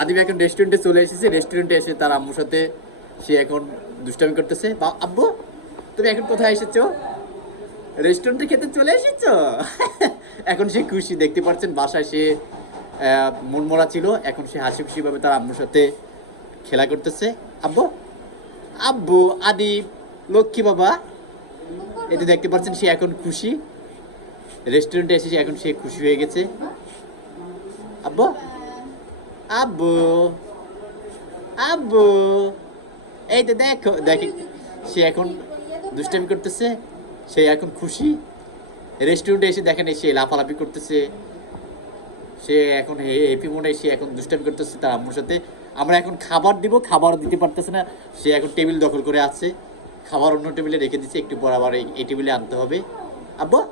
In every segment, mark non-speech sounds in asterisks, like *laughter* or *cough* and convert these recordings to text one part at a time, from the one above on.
আদিম এখন রেস্টুরেন্টে চলে এসেছে। রেস্টুরেন্টে এসে তার আম্মুর সাথে সে এখন দুষ্টামি করতেছে। বা, আব্বু, তুমি এখন কোথায় এসেছ? রেস্টুরেন্টে খেতে চলে এসেছ? *laughs* এখন সে খুশি। দেখতে পাচ্ছেন বাসায় সে মনমরা ছিল। এখন সে হাসি খুশি ভাবে তার আম্মুর সাথে খেলা করতেছে। আব্বু আব্বু আদিব লক্ষ্মী বাবা এতে দেখতে পাচ্ছেন সে এখন খুশি। রেস্টুরেন্টে এসে এখন সে খুশি হয়ে গেছে। আব্বু আব্বু আব্বু এই তো দেখো, দেখে। সে এখন দুষ্টামি করতেছে, সে এখন খুশি। রেস্টুরেন্টে এসে দেখেন সে লাফালাফি করতেছে। সে এখন হেপি মনে সে এখন দুষ্টামি করতেছে তার আম্মুর সাথে। আমরা এখন খাবার দিব, খাবার দিতে পারতেছে না। সে এখন টেবিল দখল করে আছে। খাবার অন্য টেবিলে রেখে দিচ্ছে একটু পর আবার এই- এই টেবিলে আনতে হবে। আব্বু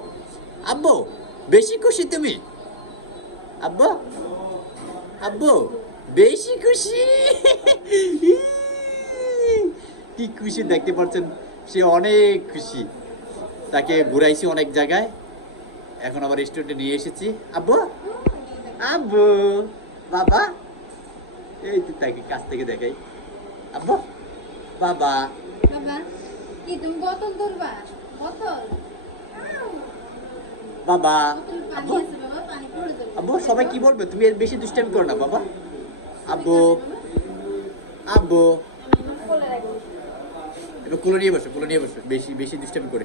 আব্বু, বেশি খুশি তুমি। আব্বু আব্বু বেশি খুশি। কি খুশি দেখতে পাচ্ছেন? সে অনেক খুশি। তাকে ঘুরাইছি অনেক জায়গায়। এখন আবার রেস্টুরেন্টে নিয়ে এসেছি। আব্বু? আব্বু বাবা? এই তো তাকে কাছ থেকে দেখাই। আব্বু? বাবা? বাবা কি তুমি বোতল ধরবা? বোতল? বাবা? আব্বু আছে বাবা পানি পড়ে যাবে আব্বু সবাই কি বলবে? তুমি বেশি দুষ্টামি করো না, বাবা। আব্বু আব্বু। এবার কুলো নিয়ে বসো, কুলো নিয়ে বসো। বেশি বেশি দুষ্টামি করে।